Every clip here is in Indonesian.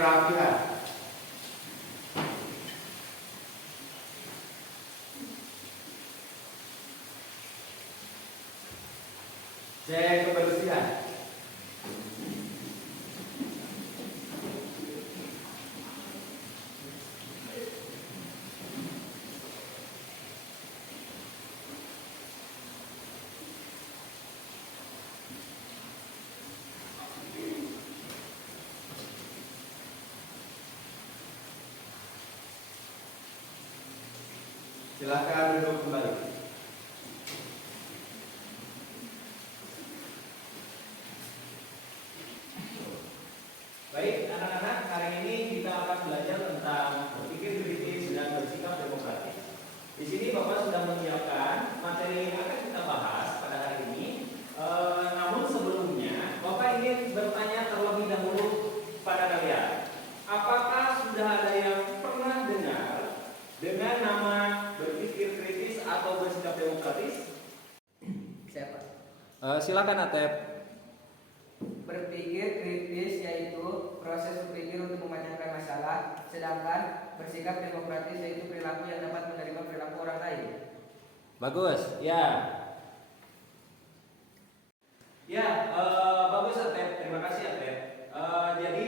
kerapihan. C. Kebersihan. Silakan duduk kembali. Baik, anak-anak, hari ini kita akan belajar tentang berpikir kritis dan bersikap demokratis. Di sini Bapak sudah menyiapkan materi yang akan kita bahas pada hari ini. Namun sebelumnya, Bapak ingin bertanya terlebih dahulu pada kalian. Apakah sudah ada yang pernah dengar dengan nama berpikir kritis atau bersikap demokratis? Siapa? Silakan Atep. Berpikir kritis yaitu proses berpikir untuk memecahkan masalah, sedangkan bersikap demokratis yaitu perilaku yang dapat menerima perilaku orang lain. Bagus, ya. Ya, bagus Atep. Terima kasih Atep. Jadi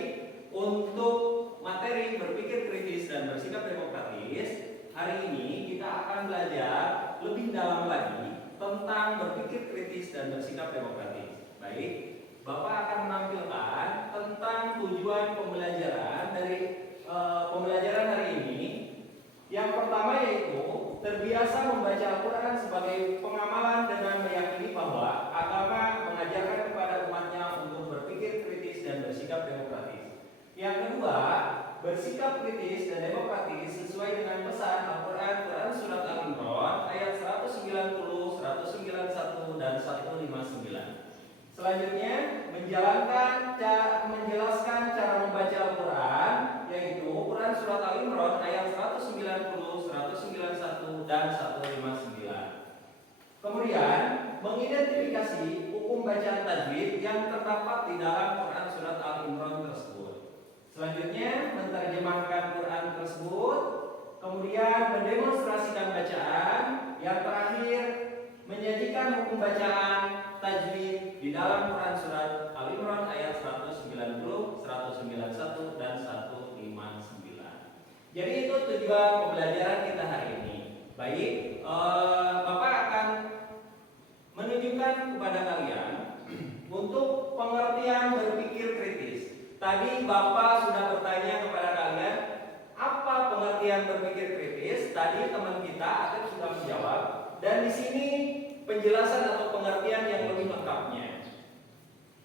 untuk materi berpikir kritis dan bersikap demokratis, hari ini kita akan belajar lebih dalam lagi tentang berpikir kritis dan bersikap demokratis. Baik, Bapak akan menampilkan tentang tujuan pembelajaran dari pembelajaran hari ini. Yang pertama yaitu terbiasa membaca Al-Quran sebagai pengamalan dengan meyakini bahwa agama mengajarkan kepada umatnya untuk berpikir kritis dan bersikap demokratis. Yang kedua, bersikap kritis dan demokratis sesuai dengan pesan Al-Quran Surat Al-Imran ayat 190, 191, dan 159. Selanjutnya, menjelaskan cara membaca Al-Quran, yaitu Quran Surat Al-Imran ayat 190, 191, dan 159. Kemudian, mengidentifikasi hukum bacaan tajwid yang terdapat di dalam Quran Surat Al-Imran tersebut. Selanjutnya, menerjemahkan Quran tersebut. Kemudian, mendemonstrasikan bacaan. Yang terakhir, menyajikan hukum bacaan tajwid di dalam Quran Surat Al-Imran ayat 190, 191, dan 159. Jadi itu tujuan pembelajaran kita hari ini. Baik, Bapak akan menunjukkan kepada kalian untuk pengertian berpikir kritis. Tadi Bapak sudah bertanya kepada kalian, apa pengertian berpikir kritis? Tadi teman kita Atep sudah menjawab. Dan di sini penjelasan atau pengertian yang lebih lengkapnya.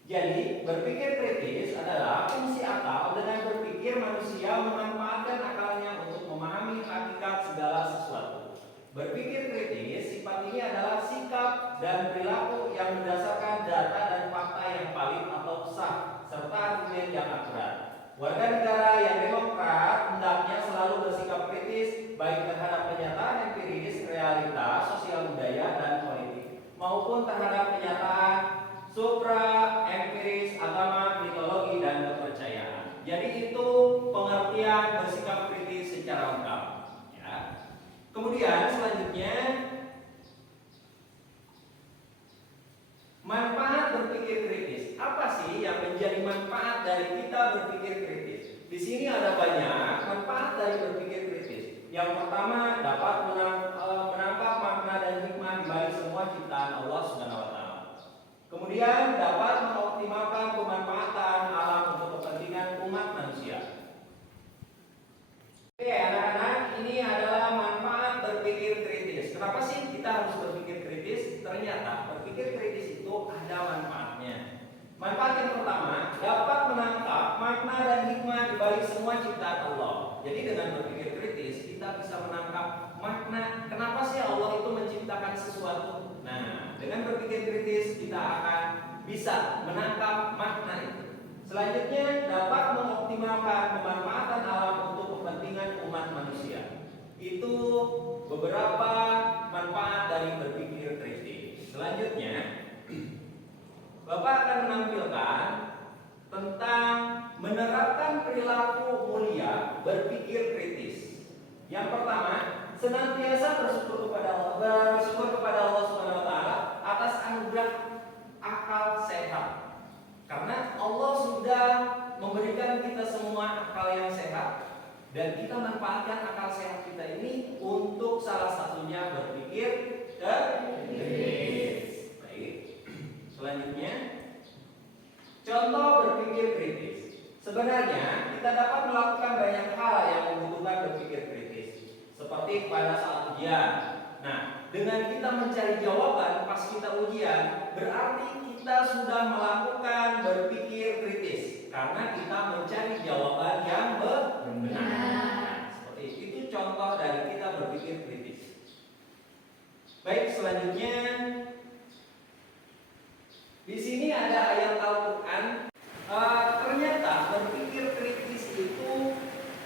Jadi, berpikir kritis adalah fungsi akal dengan berpikir manusia memanfaatkan akalnya untuk memahami hakikat segala sesuatu. Berpikir kritis, sifat ini adalah sikap dan perilaku yang berdasarkan data dan fakta yang valid atau sah, serta argumen yang akurat. Warga negara yang demokrat hendaknya selalu bersikap kritis baik terhadap kenyataan empiris, realitas, sosial budaya, dan politik, maupun terhadap kenyataan supra empiris, agama, mitologi, dan kepercayaan. Jadi itu pengertian bersikap kritis secara lengkap. Ya. Kemudian selanjutnya, manfaat berpikir kritis. Apa sih yang menjadi manfaat dari kita berpikir kritis? Di sini ada banyak manfaat dari berpikir kritis. Yang pertama, dapat menangkap makna dan hikmah di balik semua ciptaan Allah Subhanahu wa taala. Kemudian dapat mengoptimalkan pemanfaatan alam untuk kepentingan umat manusia. Oke, anak-anak, ini adalah manfaat berpikir kritis. Kenapa sih kita harus berpikir kritis? Ternyata berpikir kritis itu ada manfaatnya. Manfaat yang pertama, dapat menangkap makna dan hikmah di balik semua ciptaan Allah. Jadi dengan berpikir kritis, kita bisa menangkap makna kenapa sih Allah itu menciptakan sesuatu. Nah, dengan berpikir kritis kita akan bisa menangkap makna itu. Selanjutnya, dapat mengoptimalkan pemanfaatan alam untuk kepentingan umat manusia. Itu beberapa manfaat dari berpikir kritis. Selanjutnya, Bapak akan menampilkan tentang menerapkan perilaku perilaku mulia berpikir kritis. Yang pertama, senantiasa bersyukur kepada Allah Subhanahu wa taala atas anugerah akal sehat. Karena Allah sudah memberikan kita semua akal yang sehat dan kita manfaatkan akal sehat kita ini untuk salah satunya berpikir kritis. Baik. Selanjutnya, contoh berpikir kritis. Sebenarnya kita dapat melakukan banyak hal yang membutuhkan berpikir kritis, seperti pada saat ujian. Nah, dengan kita mencari jawaban pas kita ujian, berarti kita sudah melakukan berpikir kritis karena kita mencari jawaban yang benar. Seperti itu contoh dari kita berpikir kritis. Baik, selanjutnya di sini ada ayat Al-Quran. Ternyata berpikir kritis itu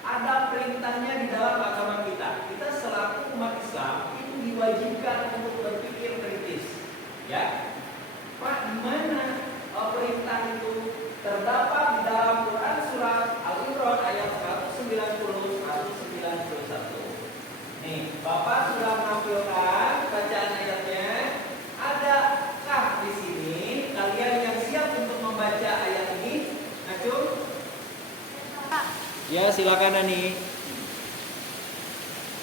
ada perintahnya di dalam agama kita. Kita selaku umat Islam itu diwajibkan untuk berpikir kritis. Ya, Pak, di mana perintah itu terdapat di dalam Quran surat Al-Imran ayat 190 191. Nih, Bapak sudah menampilkan bacaan ayatnya. Adakah di sini kalian yang siap untuk membaca ayat ini? Acung? Ya, silakan Ani.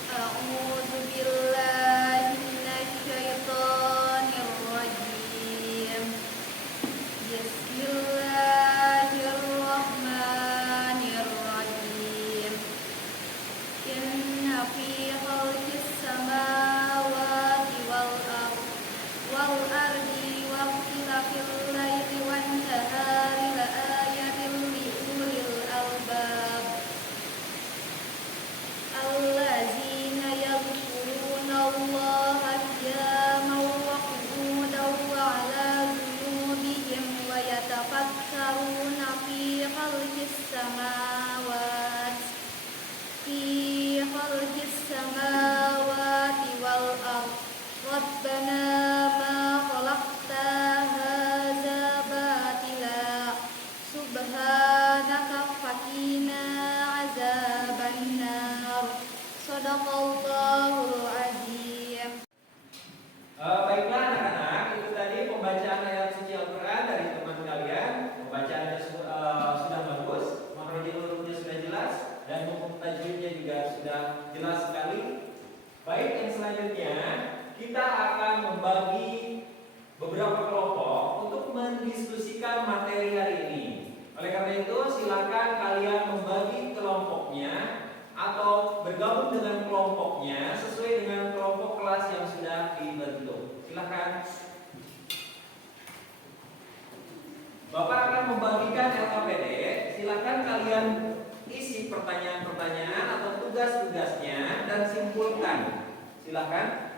A'udzu billahi minasyaitonir rajim. Bismillahirrahmanirrahim. Inna fi khalqis samawati wal ardi wa ikhtilafil laili wan nahari la ayatin li ulil albab. Allazina yadhkuruna Allaha qiyaman wa qu'udan wa 'ala junubihim wa yatafakkaruna fi khalqis samawati wal ardh. Rabbana ma khalaqta hadza batila subhanaka faqina 'adzabannar. Shadaqallahul azim. Baiklah anak-anak, itu tadi pembacaan ayat suci Al-Quran dari teman kalian. Pembacaannya sudah bagus, makhrajul hurufnya sudah jelas, dan hukum tajwidnya juga sudah jelas sekali. Baik, yang selanjutnya kita akan membagi beberapa kelompok untuk mendiskusikan materi hari ini. Oleh karena itu, silakan kalian membagi kelompoknya atau bergabung dengan kelompoknya sesuai dengan kelompok kelas yang sudah dibentuk. Silakan. Bapak akan membagikan LKPD. Silakan kalian isi pertanyaan-pertanyaan atau tugas-tugasnya dan simpulkan. Silakan.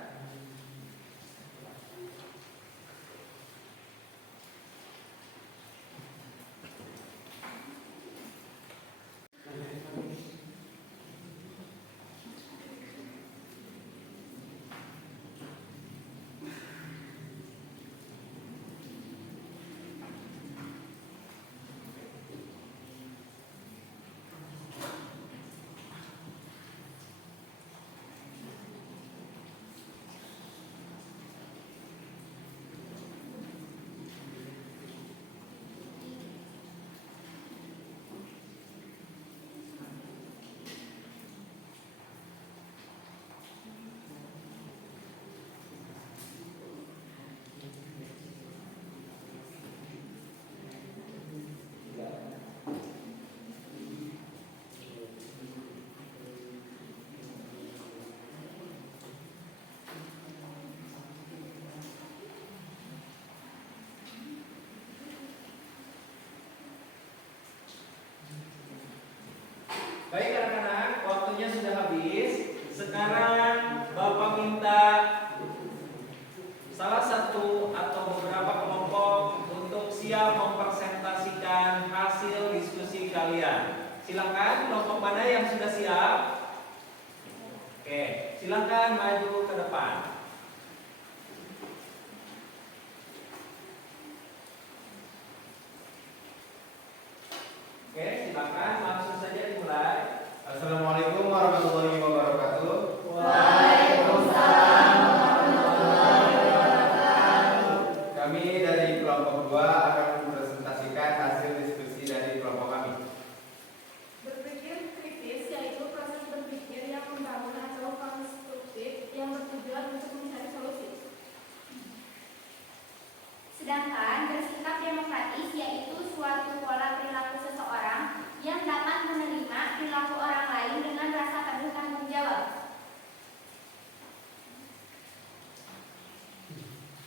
Baik anak-anak, waktunya sudah habis. Sekarang Bapak minta salah satu atau beberapa kelompok untuk siap mempresentasikan hasil diskusi kalian. Silakan, kelompok mana yang sudah siap? Oke, silakan maju ke depan. Oke, silakan langsung saja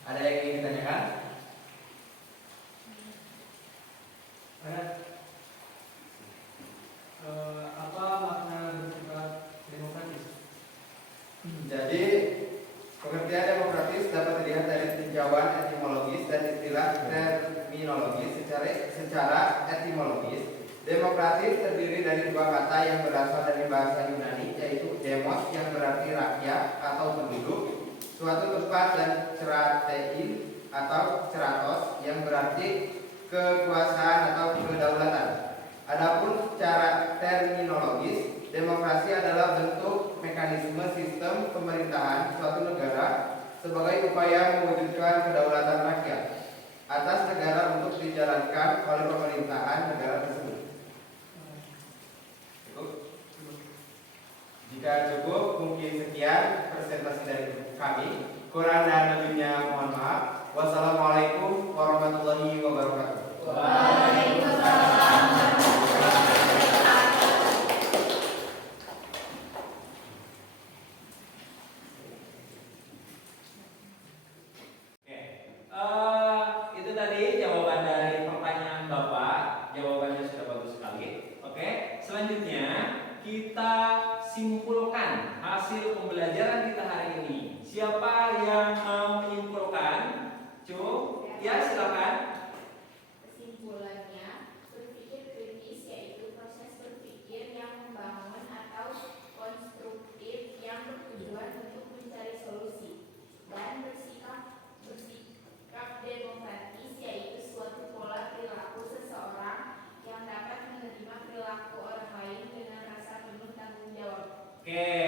Ada yang ingin ditanyakan? Apa makna bersifat demokratis? Jadi, pengertian demokratis dapat dilihat dari tinjauan etimologis dan istilah terminologis. Secara etimologis, demokratis terdiri dari dua kata yang berasal dari bahasa Yunani, yaitu demos yang berarti rakyat atau penduduk, suatu tempat, dan ceratein atau ceratos yang berarti kekuasaan atau kedaulatan. Adapun secara terminologis, demokrasi adalah bentuk mekanisme sistem pemerintahan suatu negara sebagai upaya mewujudkan kedaulatan rakyat atas negara untuk dijalankan oleh pemerintahan negara tersebut. Cukup? Jika cukup, mungkin sekian presentasi dari kami. Kurang dan lebihnya mohon maaf. Wassalamualaikum warahmatullahi wabarakatuh. Waalaikumsalam warahmatullahi wabarakatuh. Oke, itu tadi jawaban dari pertanyaan Bapak. Jawabannya sudah bagus sekali. Oke, selanjutnya kita simpulkan hasil pembelajaran kita hari ini. Siapa yang mau menyimpulkan? Cung, ya silakan. Kesimpulannya, berpikir kritis yaitu proses berpikir yang membangun atau konstruktif yang bertujuan untuk mencari solusi, dan bersikap demokratis yaitu suatu pola perilaku seseorang yang dapat menerima perilaku orang lain dengan rasa penuh tanggung jawab. Oke,